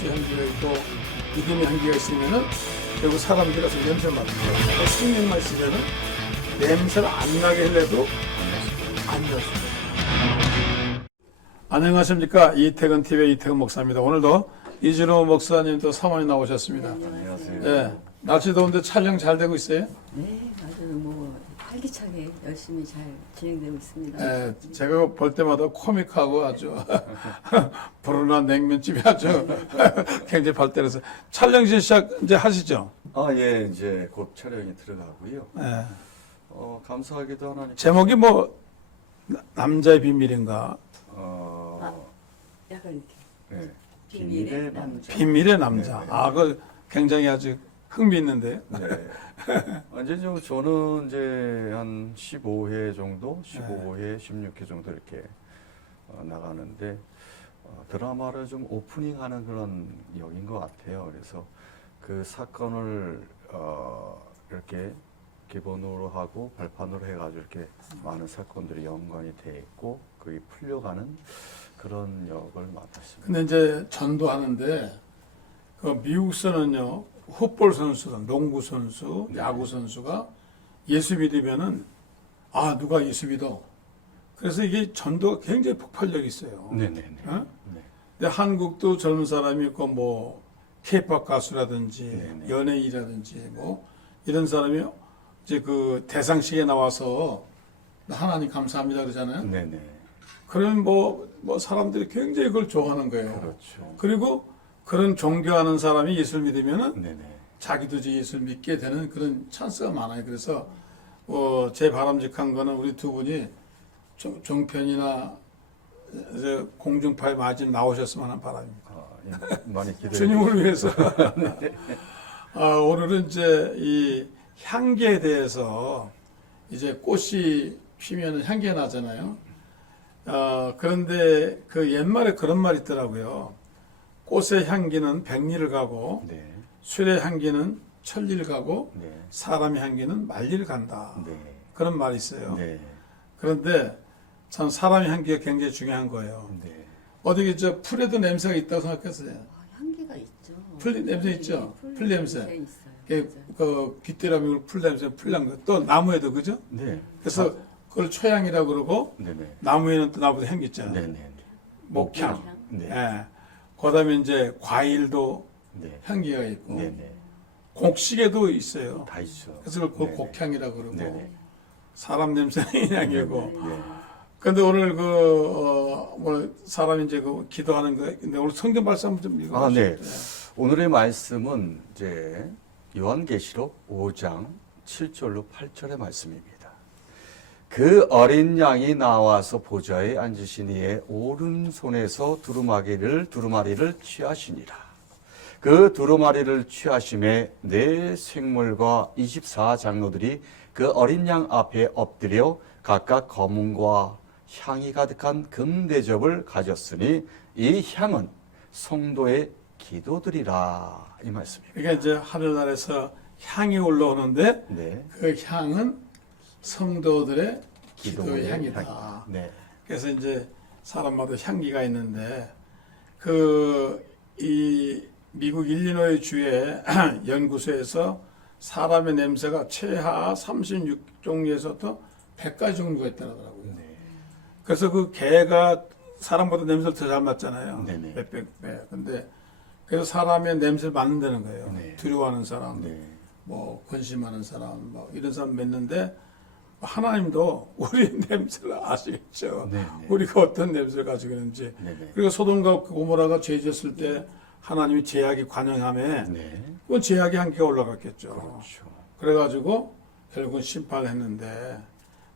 예수 향기가 있고 믿음의 향기가 있으면은 결국 사람들에서 냄새 맡는 거예요. 생명만 있으면은 냄새를 안 나게 하려도 안 좋습니다. 안녕하십니까 이태근 TV의 이태근 목사입니다. 오늘도 이준호 목사님 또 사모님 나오셨습니다. 안녕하세요. 예, 날씨 더운데 촬영 잘 되고 있어요? 네, 아주 뭐 활기차게 열심히 잘 진행되고 있습니다. 예, 제가 볼 때마다 코믹하고 아주 불운한 냉면집이 아주 굉장히 발달해서 촬영실 시작 이제 하시죠? 아, 예, 이제 곧 촬영이 들어가고요. 예. 어, 감사하게도 하나님. 제목이 뭐 나- 남자의 비밀인가? 어, 약간 이렇게 네. 비밀의 비밀의 남자. 비밀의 남자. 네, 네. 아, 그 굉장히 아주 흥미있는데. 네. 이제 좀 저는 이제 한 15회 정도, 15회, 16회 정도 이렇게 어, 나가는데 어, 드라마를 좀 오프닝하는 그런 역인 것 같아요. 그래서 그 사건을 어, 이렇게 기본으로 하고 발판으로 해가지고 이렇게 많은 사건들이 연관이 돼 있고 그게 풀려가는 그런 역을 맡았습니다. 근데 이제 전도하는데 그 미국서는요 풋볼 선수, 농구 선수, 네. 야구 선수가 예수 믿으면은 아 누가 예수 믿어. 그래서 이게 전도가 굉장히 폭발력이 있어요. 네네네. 어? 네. 근데 한국도 젊은 사람이 있고 뭐 케이팝 가수라든지 네네. 연예인이라든지 뭐 이런 사람이 이제 그 대상식에 나와서 하나님 감사합니다 그러잖아요. 네네. 그러면 뭐, 뭐 사람들이 굉장히 그걸 좋아하는 거예요. 그렇죠. 그리고 그런 종교하는 사람이 예수를 믿으면은 네네. 자기도 이제 예수를 믿게 되는 그런 찬스가 많아요. 그래서 어, 제 바람직한 거는 우리 두 분이 종- 종편이나 이제 공중파에 마진 나오셨으면 하는 바람입니다. 아, 예, 많이 기대해 주님을 위해서. 아, 오늘은 이제 이 향기에 대해서 이제 꽃이 피면 향기가 나잖아요. 아, 그런데 그 옛말에 그런 말이 있더라고요. 꽃의 향기는 백리를 가고 네. 술의 향기는 천리를 가고 네. 사람의 향기는 만리를 간다. 네. 그런 말이 있어요. 네. 그런데 참 사람의 향기가 굉장히 중요한 거예요. 네. 어디 저 풀에도 냄새가 있다고 생각했어요. 아, 향기가 있죠. 풀 냄새 있죠? 풀 냄새. 있어요. 그. 그 귀때라미 풀 냄새 풀난 거. 또 나무에도 그죠? 네. 그래서 그걸 초향이라고 그러고 네네. 나무에는 또 나무도 향기 있잖아요. 네네. 목향. 네. 예. 그다음에 이제 과일도 네. 향기가 있고 네네. 곡식에도 있어요. 다 있죠. 그래서 그걸 네네. 곡향이라고 그러고 네네. 사람 냄새는 향이고. 네. 근데 오늘 그, 어, 뭐, 사람이 이제 그 기도하는 거, 근데 오늘 성경 말씀 좀 읽어 아, 네. 오늘의 말씀은 이제 요한계시록 5장 7절로 8절의 말씀입니다. 그 어린 양이 나와서 보좌에 앉으신 이의 오른손에서 두루마리를 두루마리를 취하시니라. 그 두루마리를 취하심에 네 생물과 24 장로들이 그 어린 양 앞에 엎드려 각각 검은과 향이 가득한 금대접을 가졌으니 이 향은 성도의 기도들이라 이 말씀입니다. 그러니까 이제 하늘나라에서 향이 올라오는데 네. 그 향은 성도들의 기도의 향이다. 향. 네. 그래서 이제 사람마다 향기가 있는데 그 이 미국 일리노이 주의 연구소에서 사람의 냄새가 최하 36종류에서부터 100가지 종류가 있다고 하더라고요. 네. 그래서 그 개가 사람보다 냄새를 더 잘 맡잖아요. 네네. 몇백 배. 근데 그래서 사람의 냄새를 맡는다는 거예요. 네. 두려워하는 사람, 네. 뭐 근심하는 사람, 뭐 이런 사람 맺는데 하나님도 우리 냄새를 아시겠죠. 네, 네. 우리가 어떤 냄새를 가지고 있는지. 네네. 그리고 소돔과 고모라가 죄 지었을 때 하나님이 제약이 관영함에 네. 그 제약이 한계가 올라갔겠죠. 그렇죠. 그래가지고 결국은 심판을 했는데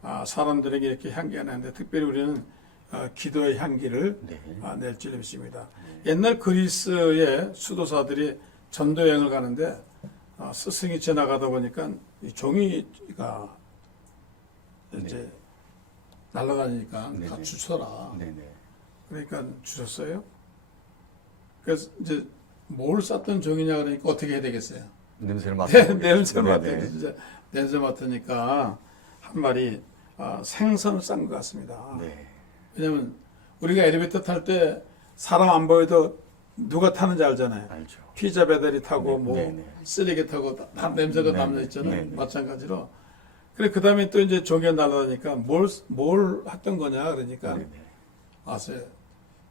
아, 사람들에게 이렇게 향기가 나는데 특별히 우리는 아, 기도의 향기를 네. 아, 낼줄 믿습니다. 옛날 그리스의 수도사들이 전도여행을 가는데 아, 스승이 지나가다 보니까 이 종이가 이제 날아다니니까 다 네네. 주워라. 네네. 그러니까 주셨어요. 그래서 이제 뭘 쌌던 종이냐 그러니까 어떻게 해야 되겠어요? 냄새를 맡아. 네, 냄새 맡아. 진짜 냄새 맡으니까 한 마리 아, 생선을 싼 것 같습니다. 네. 왜냐면 우리가 엘리베이터 탈 때 사람 안 보여도 누가 타는지 알잖아요. 알죠. 피자 배달이 타고 네, 뭐 네, 네. 쓰레기 타고 다- 다 냄새가 네, 남아 네, 있잖아요. 네, 네. 마찬가지로. 그래 그 다음에 또 이제 종에 날아다니까 뭘 뭘 했던 거냐 그러니까 네, 네. 아세요?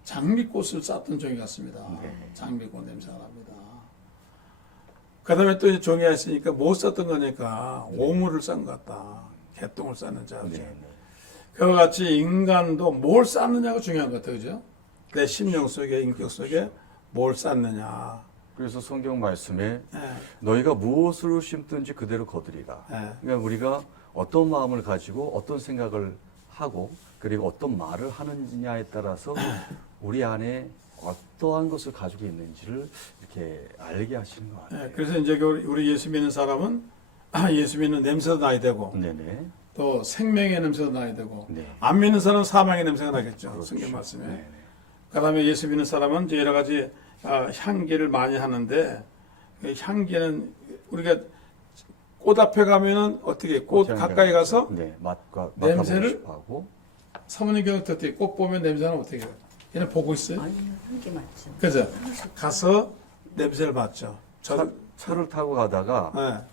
장미꽃을 쌌던 종이 같습니다. 네. 장미꽃 냄새가 납니다. 그 다음에 또 이제 종이가 있으니까 못 쌌던 거니까 오물을 싼 것 같다. 개똥을 쌌는 자. 네, 네. 그와 같이 인간도 뭘 쌓느냐가 중요한 것 같아요. 그죠? 내 심령 속에, 인격 속에 뭘 쌓느냐. 그래서 성경 말씀에 예, 너희가 무엇으로 심든지 그대로 거두리라. 예. 그러니까 우리가 어떤 마음을 가지고 어떤 생각을 하고 그리고 어떤 말을 하느냐에 따라서 우리 안에 어떠한 것을 가지고 있는지를 이렇게 알게 하시는 것 같아요. 예, 그래서 이제 그 우리 예수 믿는 사람은 예수 믿는 냄새도 나야 되고 네네. 또 생명의 냄새도 나야 되고 네. 안 믿는 사람은 사망의 냄새가 나겠죠. 그렇죠. 성경 말씀에. 네네. 그다음에 예수 믿는 사람은 여러 가지 아, 향기를 많이 하는데 그 향기는 우리가 꽃 앞에 가면은 어떻게 꽃 꽃향기가 가까이 가서 네 맛과 냄새를- 싶어하고 사모님 경우 어떻게 꽃 보면 냄새는 어떻게 해요? 얘는 보고 있어요. 아니요, 한게 맞죠. 그죠? 가서 냄새를 맡죠. 차, 저도 차를 타고 가다가 예.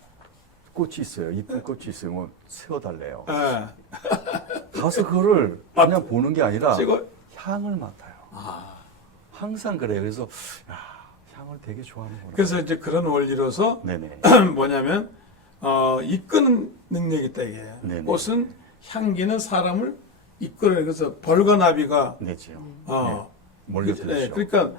꽃이 있어요. 이쁜 꽃이 있어요. 뭐 세워달래요. 예. 가서 그거를 그냥 보는 게 아니라 찍어. 향을 맡아요. 아. 항상 그래요. 그래서 야, 향을 되게 좋아하는구나. 그래서 이제 그런 원리로서 네네. 뭐냐면 어, 이끄는 능력이 있다 이게. 네네. 꽃은 향기는 사람을 이끌어요. 그래서 벌과 나비가 네죠. 어, 몰려들죠. 네, 그러니까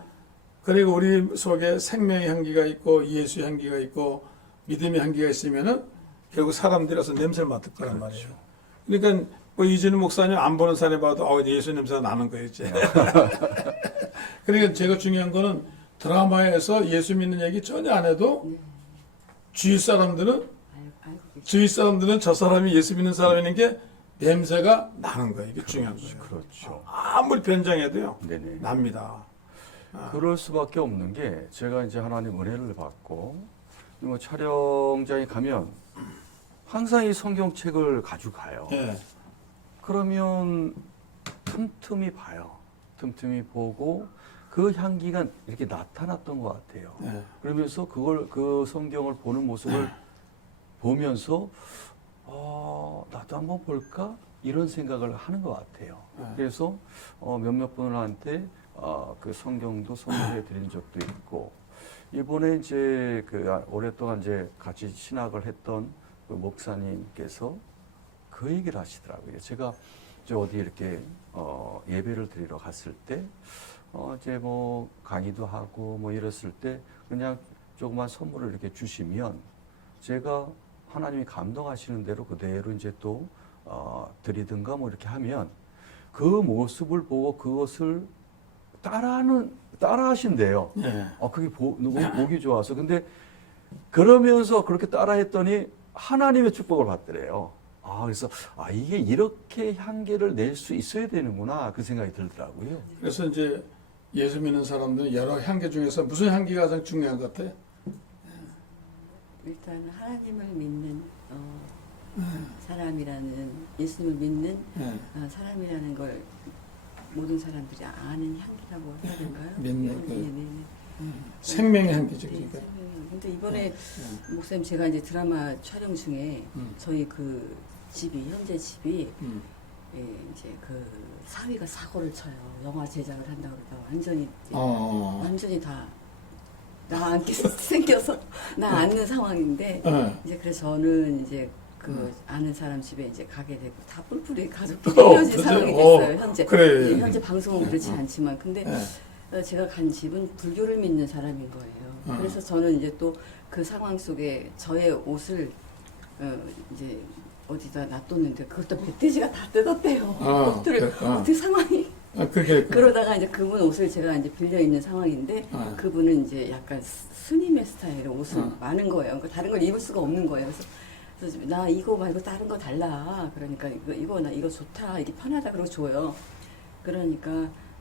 그리고 우리 속에 생명의 향기가 있고 예수의 향기가 있고 믿음의 향기가 있으면은 결국 사람들이라서 냄새를 맡을 거란 그렇죠. 말이에요. 그러니까 뭐 이준희 목사님 안 보는 사람이 봐도 어 예수 냄새가 나는 이제. 그러니까 제가 중요한 거는 드라마에서 예수 믿는 얘기 전혀 안 해도 네. 주위 사람들은. 주위 사람들은 저 사람이 예수 믿는 사람이는 게 냄새가 나는 거예요. 이게 중요한 거예요. 그렇죠. 아무리 변장해도요 네네. 납니다. 그럴 수밖에 없는 게 제가 이제 하나님 은혜를 받고 뭐 촬영장에 가면 항상 이 성경책을 가지고 가요. 예. 그러면 틈틈이 봐요. 틈틈이 보고 그 향기가 이렇게 나타났던 것 같아요. 예. 그러면서 그걸 그 성경을 보는 모습을 보면서 어, 나도 한번 볼까 이런 생각을 하는 것 같아요. 네. 그래서 어, 몇몇 분한테 어, 그 성경도 선물해 드린 적도 있고 이번에 이제 그 아- 오랫동안 이제 같이 신학을 했던 그 목사님께서 그 얘기를 하시더라고요. 제가 어디 이렇게 어, 예배를 드리러 갔을 때 어, 이제 뭐 강의도 하고 뭐 이랬을 때 그냥 조그만 선물을 이렇게 주시면 제가 하나님이 감동하시는 대로 그대로 이제 또 어, 드리든가 뭐 이렇게 하면 그 모습을 보고 그것을 따라하는 따라하신대요. 예. 어, 그게 보, 너무 보기 좋아서. 근데 그러면서 그렇게 따라했더니 하나님의 축복을 받더래요. 아, 그래서, 아, 이게 이렇게 향기를 낼 수 있어야 되는구나. 그 생각이 들더라고요. 그래서 이제 예수 믿는 사람들은 여러 향기 중에서 무슨 향기가 가장 중요한 것 같아요? 일단 하나님을 믿는 어, 사람이라는 예수님을 믿는 예. 어, 사람이라는 걸 모든 사람들이 아는 향기라고 해야 될까요? 믿는 그- 네, 네, 네. 생명의 향기죠. 네, 그러니까. 생명이. 근데 이번에 예. 목사님 제가 이제 드라마 촬영 중에 음. 저희 그 집이 현재 집이 음. 예, 이제 그 사위가 사고를 쳐요. 영화 제작을 한다 그러다가 완전히 이제 어. 완전히 다 나 앉게 생겨서 나 앉는 상황인데 예. 이제 그래서 저는 이제 그 음. 아는 사람 집에 이제 가게 되고 다 뿔뿔이 어, 헤어진? 상황이 어, 됐어요. 현재 그래. 예, 현재 방송은 그렇지 않지만 근데 예. 어, 제가 간 집은 불교를 믿는 사람인 거예요. 음. 그래서 저는 이제 또 그 상황 속에 저의 옷을 어, 이제 어디다 놔뒀는데 그것도 멧돼지가 다 뜯었대요. 아, 옷들을 그랬구나. 어떻게 상황이 아, 그게 그, 그러다가 이제 그분 옷을 제가 이제 빌려 입는 상황인데 아. 그분은 이제 약간 스- 스님의 스타일의 옷을 어. 많은 거예요. 그러니까 다른 걸 입을 수가 없는 거예요. 그래서, 그래서 나 이거 말고 다른 거 달라. 그러니까 이거 이거 나 이거 좋다. 이게 편하다. 그러고 줘요. 그러니까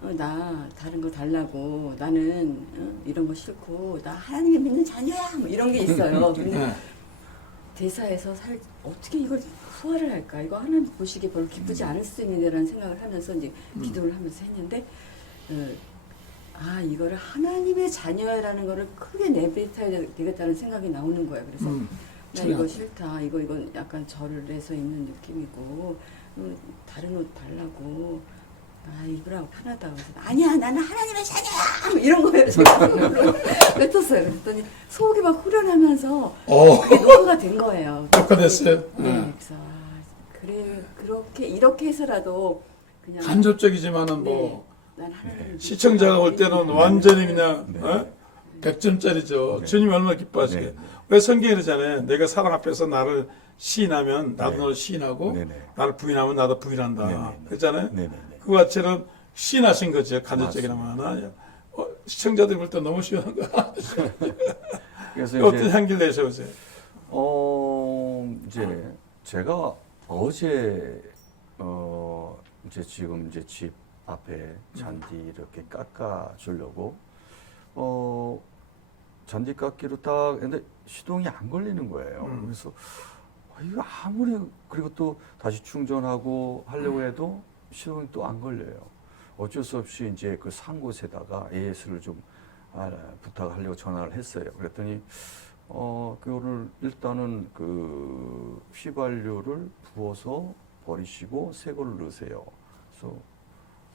어, 나 다른 거 달라고 나는 어, 이런 거 싫고 나 하나님이 믿는 자녀야. 뭐 이런 게 있어요. 근데 예. 대사에서 살 어떻게 이걸 소화를 할까? 이거 하나님 보시기에 별로 기쁘지 않을 수도 있는데라는 생각을 하면서 이제 음. 기도를 하면서 했는데 어, 아 이거를 하나님의 자녀라는 거를 크게 내뱉어야 되겠다는 생각이 나오는 거예요. 그래서 음, 나 이거 싫다. 이거 이건 약간 절을 내서 입는 느낌이고 음, 다른 옷 달라고. 아 입으라고 편하다고 그래서 아니야 나는 하나님의 자녀야 뭐 이런 거예요 제가 뱉었어요 그랬더니 속이 막 후련하면서 어, 그게 녹화가 된 거예요 녹화됐어요? 네 네. 그래서 아, 그래 그렇게 이렇게 해서라도 그냥 간접적이지만은 뭐난 하나님 시청자가 올 때는 완전히 그냥 네. 어? 100점짜리죠. 네. 주님이 얼마나 기뻐하시게. 네. 왜 성경에 그러잖아요. 내가 사람 앞에서 나를 시인하면 나도 네. 너를 시인하고 네 네. 나를 부인하면 나도 부인한다. 네 네. 그렇잖아요. 네네네. 그와 처럼 시인하신 거죠. 간접적이나마나. 어, 시청자들이 볼때 너무 시원한 거. 그래서 어떤 이제 향기를 내셔보세요. 어 이제 제가 어제 어 이제 지금 이제 집 앞에 잔디 이렇게 깎아 주려고 어 잔디 깎기로 딱 근데 시동이 안 걸리는 거예요. 음. 그래서 아, 이거 아무리 그리고 또 다시 충전하고 하려고 해도 시동이 또 안 걸려요. 어쩔 수 없이 이제 그 산 곳에다가 AS를 좀 아, 부탁하려고 전화를 했어요. 그랬더니 어, 그거를 일단은 그 휘발유를 부어서 버리시고 새 거를 넣으세요. 그래서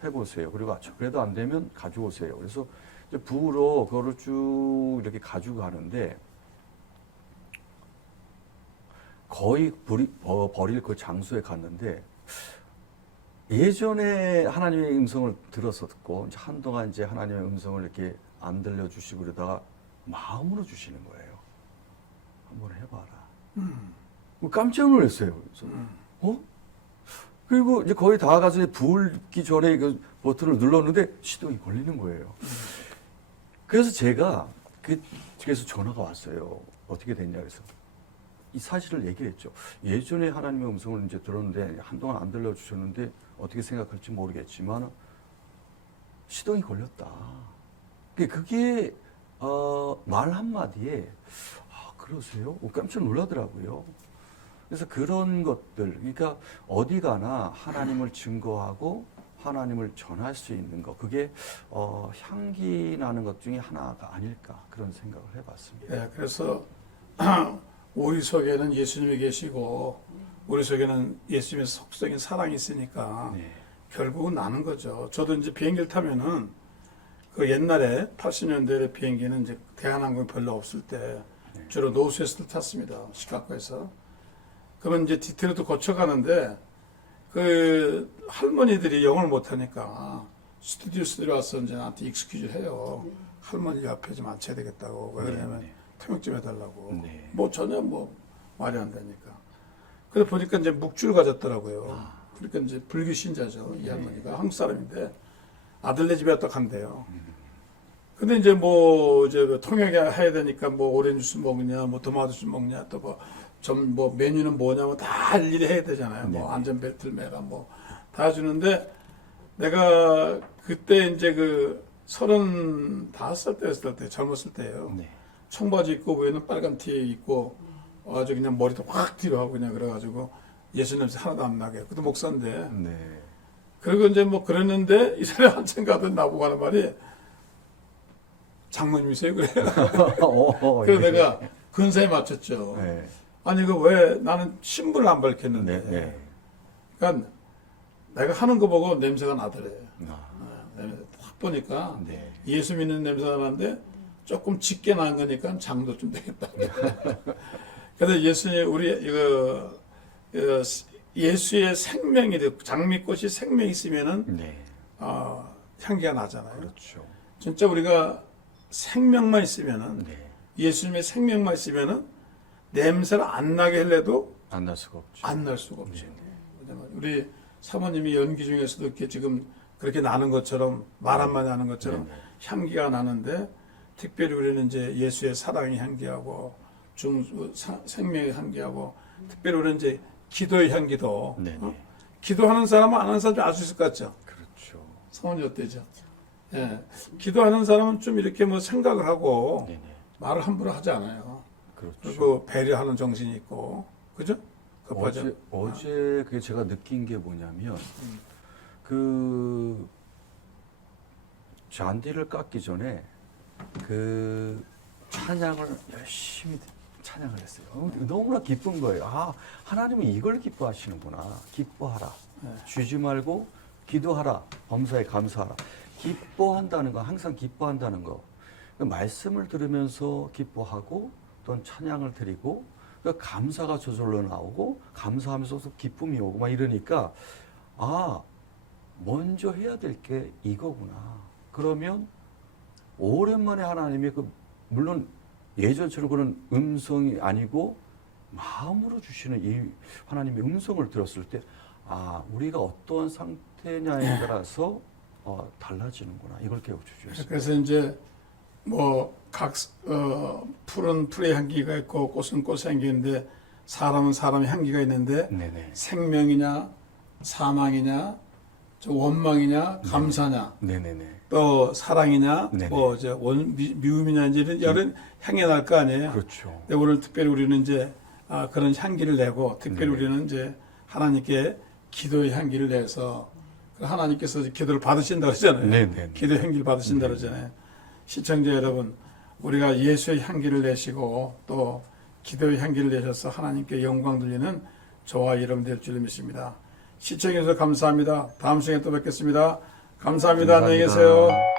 해보세요. 그리고 아, 그래도 안 되면 가져오세요. 그래서 이제 부으러 그거를 쭉 이렇게 가지고 가는데 거의 버리, 버, 버릴 그 장소에 갔는데 예전에 하나님의 음성을 들었었고 이제 한동안 이제 하나님의 음성을 이렇게 안 들려주시고 그러다가 마음으로 주시는 거예요. 한번 해봐라. 뭐 깜짝 놀랐어요. 그래서 어? 그리고 이제 거의 다 가서 부을기 전에 그 버튼을 눌렀는데 시동이 걸리는 거예요. 그래서 제가 그 그래서 전화가 왔어요. 어떻게 됐냐 그래서 이 사실을 얘기를 했죠. 예전에 하나님의 음성을 이제 들었는데 한동안 안 들려주셨는데 어떻게 생각할지 모르겠지만 시동이 걸렸다. 그게- 그게 어, 말 한마디에 아, 그러세요? 어, 깜짝 놀라더라고요. 그래서 그런 것들, 그러니까 어디 가나 하나님을 증거하고 하나님을 전할 수 있는 것, 그게 어, 향기 나는 것 중에 하나가 아닐까 그런 생각을 해봤습니다. 네, 그래서 우리 속에는 예수님이 계시고 우리 속에는 예수님의 속성인 사랑이 있으니까 네. 결국은 나는 거죠. 저도 이제 비행기를 타면은 그 옛날에 80년대 비행기는 이제 대한항공이 별로 없을 때 주로 노스웨스트를 탔습니다. 시카고에서. 그러면 이제 디테일도 거쳐가는데 그 할머니들이 영어를 못하니까 스튜디오스들이 와서 이제 나한테 익스큐즈를 해요. 할머니 옆에 좀 앉혀야 되겠다고. 왜 그러냐면 네, 통역 좀 해달라고. 네. 뭐 전혀 뭐 말이 안 되니까. 그래 보니까 이제 묵주를 가졌더라고요. 아. 그러니까 이제 불교 신자죠. 네. 이 할머니가 한국 사람인데 아들네 집에 또 간대요. 근데 이제 뭐 이제 뭐 통역해야 되니까 뭐 오렌지 주스 먹냐, 뭐 토마토 주스 먹냐, 또 뭐 좀 뭐 메뉴는 뭐냐면 다 일일이 해야 되잖아요. 뭐 네네. 안전벨트를 매라 뭐 다 주는데 내가 그때 이제 그 서른 다섯 살 때였을 때 젊었을 때예요. 네. 청바지 입고 위에는 빨간 티 입고 아주 그냥 머리도 확 뒤로 하고 그냥 그래가지고 예수 냄새 하나도 안 나게. 그것도 목사인데. 네. 그리고 이제 뭐 그랬는데 이 사람이 한참 가던 나보고 하는 말이 장모님이세요 그래. 어, 그래서 예. 내가 근사에 맞췄죠. 네. 아니 그 왜 나는 신분을 안 밝혔는데. 네. 네. 그러니까 내가 하는 거 보고 냄새가 나더래. 아, 확 보니까 네. 예수 믿는 냄새가 나는데 조금 짙게 난 거니까 장도 좀 되겠다. 그래서 예수님 우리 이거 어, 예수의 생명이 돼 장미꽃이 생명 이 있으면은 네. 어, 향기가 나잖아요. 그렇죠. 진짜 우리가 생명만 있으면은 네. 예수님의 생명만 있으면은 냄새를 안 나게 하려도 안 날 수가 없죠. 안 날 수가 없죠. 왜냐면 우리 사모님이 연기 중에서도 이렇게 지금 그렇게 나는 것처럼 말 한마디 하는 것처럼 네, 네. 향기가 나는데 특별히 우리는 이제 예수의 사랑의 향기하고 중 사- 생명의 향기하고 특별히 우리는 이제 기도의 향기도 네. 어? 네. 기도하는 사람은 안 하는 사람이 알수 있을 것 같죠. 그렇죠. 사모님 어때죠? 예, 기도하는 사람은 좀 이렇게 뭐 생각을 하고 네. 네. 말을 함부로 하지 않아요. 그렇죠. 그리고 배려하는 정신이 있고 그죠? 급하죠. 어제 어제 그게 제가 느낀 게 뭐냐면 그 잔디를 깎기 전에 그 찬양을 열심히 찬양을 했어요. 어, 너무나 기쁜 거예요. 아, 하나님은 이걸 기뻐하시는구나. 기뻐하라. 네. 쉬지 말고 기도하라. 범사에 감사하라. 기뻐한다는 거, 항상 기뻐한다는 거. 그 말씀을 들으면서 기뻐하고 또는 찬양을 드리고 그 감사가 저절로 나오고 감사하면서 또 기쁨이 오고 막 이러니까 아, 먼저 해야 될 게 이거구나. 그러면 오랜만에 하나님의 그 물론 예전처럼 그런 음성이 아니고 마음으로 주시는 이 하나님의 음성을 들었을 때 아, 우리가 어떠한 상태냐에 따라서 어, 달라지는구나. 이걸 깨우쳐 주셨어요. 그래서 이제 뭐각 어, 풀은 풀의 향기가 있고 꽃은 꽃의 향기가 있는데 사람은 사람의 향기가 있는데 네네. 생명이냐 사망이냐 저 원망이냐 감사냐 네네네. 또 사랑이냐 네네. 뭐 이제 원 미, 미움이냐 이제 이런 여러 향이 날 거 아니에요. 그렇죠. 근데 오늘 특별히 우리는 이제 아, 그런 향기를 내고 특별히 네. 우리는 이제 하나님께 기도의 향기를 내서 그 하나님께서 기도를 받으신다 그러잖아요. 네네. 기도 향기를 받으신다 그러잖아요. 시청자 여러분, 우리가 예수의 향기를 내시고 또 기도의 향기를 내셔서 하나님께 영광 돌리는 저와 이름 될줄 믿습니다. 시청해 주셔서 감사합니다. 다음 시간에 또 뵙겠습 니다. 감사합니다. 안녕히 계세요.